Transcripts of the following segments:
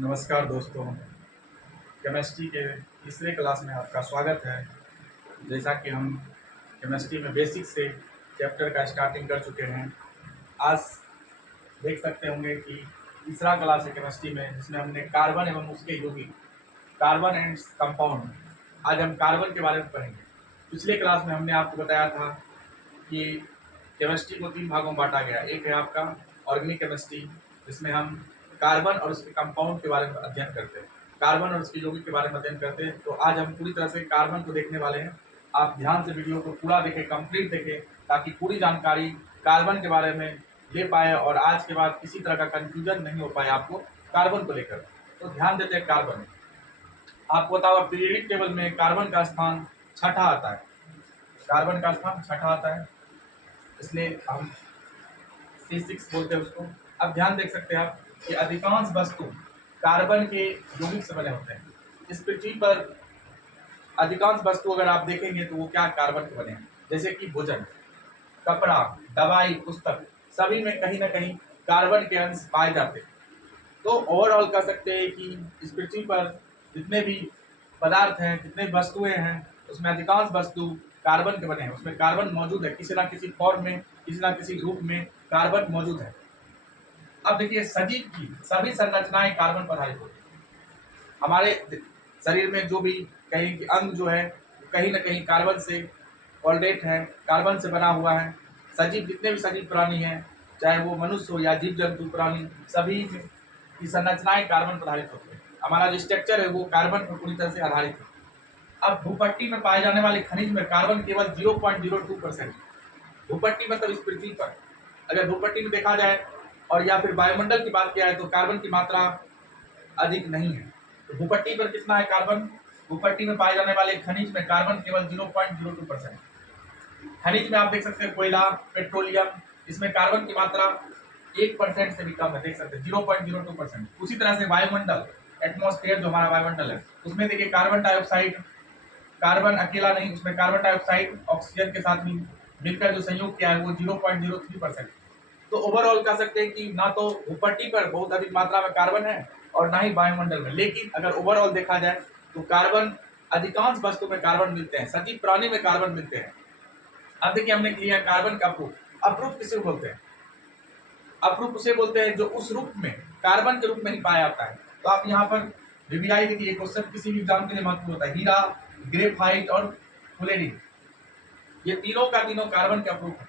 नमस्कार दोस्तों, केमिस्ट्री के तीसरे क्लास में आपका स्वागत है। जैसा कि हम केमिस्ट्री में बेसिक से चैप्टर का स्टार्टिंग कर चुके हैं, आज देख सकते होंगे कि तीसरा क्लास है केमिस्ट्री में, जिसमें हमने कार्बन एवं उसके यौगिक, कार्बन एंड कंपाउंड, आज हम कार्बन के बारे में पढ़ेंगे। पिछले क्लास में हमने आपको बताया था कि केमिस्ट्री को 3 भागों में बांटा गया। एक है आपका ऑर्गेनिक केमिस्ट्री, जिसमें हम कार्बन और उसके कंपाउंड के बारे में अध्ययन करते हैं, कार्बन और उसके यौगिक के बारे में अध्ययन करते हैं। तो आज हम पूरी तरह से कार्बन को देखने वाले हैं। आप ध्यान से वीडियो को पूरा देखें, कंप्लीट देखें, ताकि पूरी जानकारी कार्बन के बारे में ले पाए और आज के बाद किसी तरह का कन्फ्यूजन नहीं हो पाए आपको कार्बन को लेकर। तो ध्यान देते हैं कार्बन। आपको बताओ, पीरियडिक टेबल में कार्बन का स्थान छठा आता है, कार्बन का स्थान छठा आता है, इसलिए हम C6 बोलते हैं उसको। अब ध्यान देख सकते हैं आप कि अधिकांश वस्तु कार्बन के यौगिक से बने होते हैं। इस पृथ्वी पर अधिकांश वस्तु अगर आप देखेंगे तो वो क्या कार्बन के बने हैं, जैसे कि भोजन, कपड़ा, दवाई, पुस्तक, सभी में कहीं ना कहीं कार्बन के अंश पाए जाते हैं। तो ओवरऑल कह सकते हैं कि इस पृथ्वी पर जितने भी पदार्थ हैं, जितने भी वस्तुएं हैं, उसमें अधिकांश वस्तु कार्बन के बने हैं। उसमें कार्बन मौजूद है, किसी ना किसी फॉर्म में, किसी ना किसी रूप में कार्बन मौजूद है। अब देखिए, सजीव की सभी संरचनाएं कार्बन पर आधारित होती है। हमारे शरीर में जो भी कहीं अंग जो है, कहीं ना कहीं कार्बन से कोलरेट है, कार्बन से बना हुआ है। सजीव जितने भी सजीव प्राणी हैं, चाहे वो मनुष्य हो या जीव जंतु प्राणी, सभी की संरचनाएं कार्बन पर आधारित होती है। हमारा जो स्ट्रक्चर है वो कार्बन पर पूरी तरह से आधारित है। अब भूपट्टी में पाए जाने वाले खनिज में कार्बन केवल 0.02%। भूपट्टी मतलब इस पृथ्वी पर, अगर भूपट्टी में देखा जाए और या फिर वायुमंडल की बात किया है तो कार्बन की मात्रा अधिक नहीं है। तो भूपट्टी पर कितना है कार्बन? भूपट्टी में पाए जाने वाले खनिज में कार्बन केवल 0.02%। खनिज में आप देख सकते हैं कोयला, पेट्रोलियम, इसमें कार्बन की मात्रा 1% से भी कम है, देख सकते हैं 0.02%। उसी तरह से वायुमंडल, एटमॉस्फेयर जो हमारा वायुमंडल है, उसमें देखिए कार्बन डाइऑक्साइड, कार्बन अकेला नहीं, उसमें कार्बन डाइऑक्साइड ऑक्सीजन के साथ मिलकर जो संयोग किया है वो 0.03%। तो ओवरऑल कह सकते हैं कि ना तो भूपट्टी पर बहुत अधिक मात्रा में कार्बन है और ना ही वायुमंडल में। लेकिन अगर ओवरऑल देखा जाए तो कार्बन, अधिकांश वस्तु में कार्बन मिलते हैं, सजीव प्राणी में कार्बन मिलते हैं। अब देखिए, हमने किया कार्बन का अप्रूफ। अप्रूफ किसे बोलते हैं? अप्रूफ उसे बोलते हैं जो उस रूप में, कार्बन के रूप में ही पाया जाता है। तो आप यहाँ पर वीवीआई देखिए, क्वेश्चन किसी भी एग्जाम के लिए महत्वपूर्ण होता है। हीरा, ग्रेफाइट और फुलेरिन, ये तीनों का तीनों कार्बन के अप्रूफ है।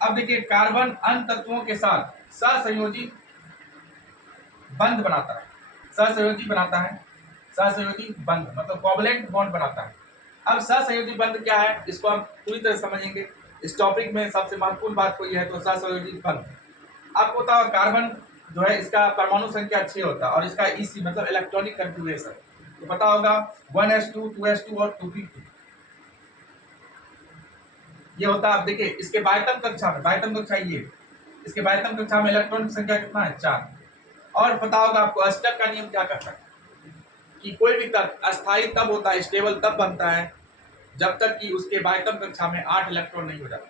अब देखिए, कार्बन अन्य तत्वों के साथ सहसंयोजी बंध बनाता है, सहसंयोजी बनाता है, सहसंयोजी बंध मतलब कोवलेंट बॉन्ड बनाता है। अब सहसंयोजी बंध क्या है, इसको हम पूरी तरह समझेंगे। इस टॉपिक में सबसे महत्वपूर्ण बात कोई है तो सहसंयोजी बंध। आपको पता है कार्बन जो है, इसका परमाणु संख्या 6 होता है और इसका EC मतलब इलेक्ट्रॉनिक कन्फिगरेशन तो पता होगा, 1s2, 2s2 और 2p2 ये होता है। आप देखिए, इसके बाह्यतम कक्षा में, बाह्यतम कक्षा ये, इसके बाह्यतम कक्षा में इलेक्ट्रॉन की संख्या कितना है? 4। और पता होगा आपको अष्टक का नियम क्या कहता है कि कोई भी तत्व अस्थायी तब होता है, स्टेबल तब बनता है जब तक कि उसके बाह्यतम कक्षा में 8 इलेक्ट्रॉन नहीं हो जाता।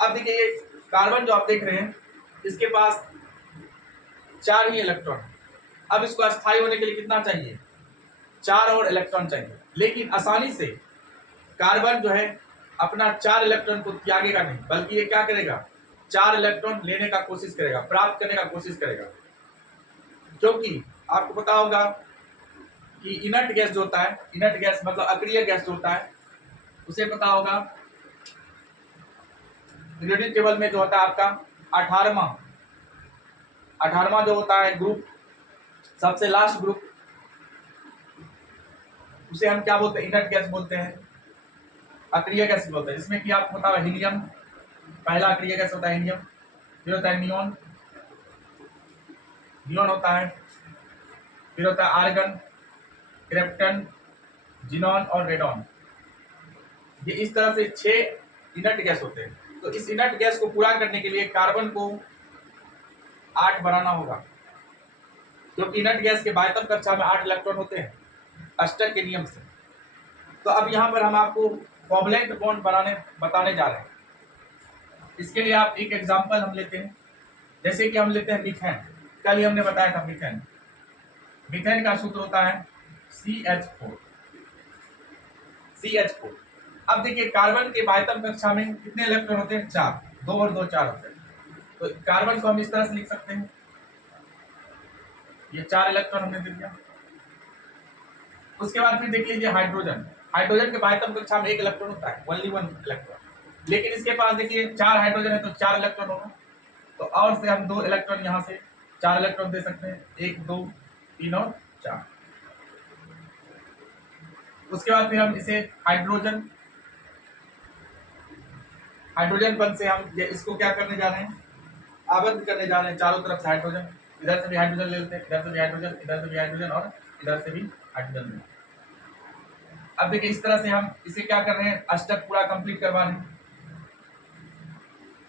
अब देखिए, ये कार्बन जो आप देख रहे हैं, इसके पास 4 ही इलेक्ट्रॉन। अब इसको अस्थायी होने के लिए कितना चाहिए? 4 और इलेक्ट्रॉन चाहिए। लेकिन आसानी से कार्बन जो है अपना 4 इलेक्ट्रॉन को त्यागेगा नहीं, बल्कि ये क्या करेगा? 4 इलेक्ट्रॉन लेने का कोशिश करेगा, प्राप्त करने का कोशिश करेगा। क्योंकि आपको पता होगा कि इनर्ट गैस जो होता है, इनर्ट गैस मतलब अक्रिय गैस जो होता है, उसे पता होगा पीरियोडिक टेबल में जो होता है आपका 18वां जो होता है ग्रुप, सबसे लास्ट ग्रुप, उसे हम क्या बोलते हैं? इनर्ट गैस बोलते हैं, अक्रिय गैस बोलते हैं। जिसमें कि आपको पता है हीलियम पहला अक्रिय गैस होता है, हीलियम। फिर होता है नियॉन, नियॉन होता है। फिर होता है आर्गन, क्रिप्टन, जिनॉन और रेडॉन। ये इस तरह से 6 इनर्ट गैस होते हैं। तो इस इनर्ट गैस को पूरा करने के लिए कार्बन को 8 बनाना होगा, क्योंकि इनर्ट गैस के बाह्यतम कक्षा में 8 इलेक्ट्रॉन होते हैं अष्टक के नियम से। तो अब यहाँ पर हम आपको कोवलेंट बॉन्ड बताने जा रहे हैं। इसके लिए आप एक एग्जांपल हम लेते हैं, जैसे कि हम लेते हैं मीथेन। कल ही हमने बताया था मीथेन। मीथेन का सूत्र होता है CH4। CH4। अब देखिए कार्बन के बाह्यतम कक्षा में कितने इलेक्ट्रॉन होते हैं? 4। 2 और 2 4 होते हैं। तो कार्बन को हम इस तरह से लिख सकते हैं, ये 4 इलेक्ट्रॉन हमने दे दिया। उसके बाद फिर देख लीजिए हाइड्रोजन। हाइड्रोजन के बाह्यतम कक्षा में 1 इलेक्ट्रॉन होता है, ओनली 1 इलेक्ट्रॉन। लेकिन इसके पास देखिए 4 हाइड्रोजन है तो 4 इलेक्ट्रॉन होगा। तो और से हम 2 इलेक्ट्रॉन यहाँ से 4 इलेक्ट्रॉन दे सकते हैं, 1 2 3 और 4। उसके बाद फिर हम इसे हाइड्रोजन बंध से हम इसको क्या करने जा रहे हैं? आबद्ध करने जा रहे हैं चारों तरफ से हाइड्रोजन। इधर से भी हाइड्रोजन ले लेते हैं, इधर से भी हाइड्रोजन, इधर से भी हाइड्रोजन और इधर से भी हाइड्रोजन। अब देखिए इस तरह से हम इसे क्या कर रहे हैं? अष्टक पूरा कंप्लीट करवा रहे हैं।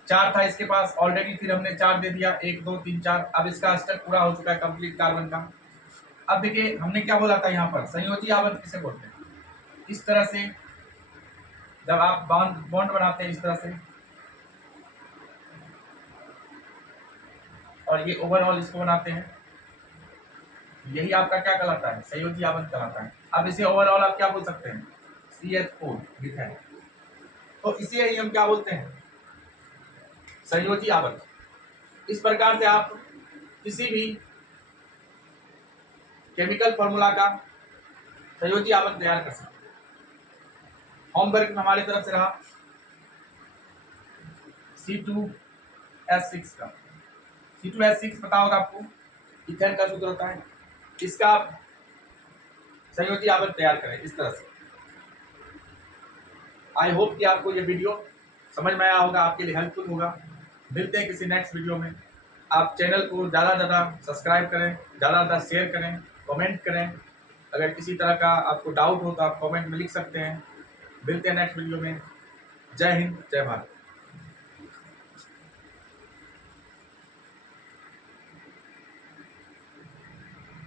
4 था इसके पास ऑलरेडी, फिर हमने 4 दे दिया, 1 2 3 4। अब इसका अष्टक पूरा हो चुका है कंप्लीट कार्बन का। अब देखिए हमने क्या बोला था यहाँ पर? संयोजी आबद्ध किसे बोलते हैं? इस तरह से जब आप बॉन्ड बनाते हैं इस तरह से, और ये ओवरऑल इसको बनाते हैं, यही आपका क्या कहलाता है? संयोजी आबद्ध कहलाता है। अब इसे ओवरऑल आप क्या बोल सकते हैं? CH4 methane. तो इसे ही हम क्या बोलते हैं? संयोजी आबद्ध। इस प्रकार से आप किसी भी केमिकल फॉर्मूला का संयोजी आबद्ध तैयार कर सकते हैं। होमवर्क में हमारी तरफ से रहा C2H6 का। C2H6 पता होगा आपको, इथेन का सूत्र होता है। इसका आप संयोजी आबद्ध तैयार करें इस तरह से। आई होप कि आपको ये वीडियो समझ में आया होगा, आपके लिए हेल्पफुल होगा। मिलते हैं किसी नेक्स्ट वीडियो में। आप चैनल को ज़्यादा से ज़्यादा सब्सक्राइब करें, ज़्यादा से ज़्यादा शेयर करें, कमेंट करें। अगर किसी तरह का आपको डाउट हो तो आप कमेंट में लिख सकते हैं। मिलते हैं नेक्स्ट वीडियो में। जय हिंद, जय भारत।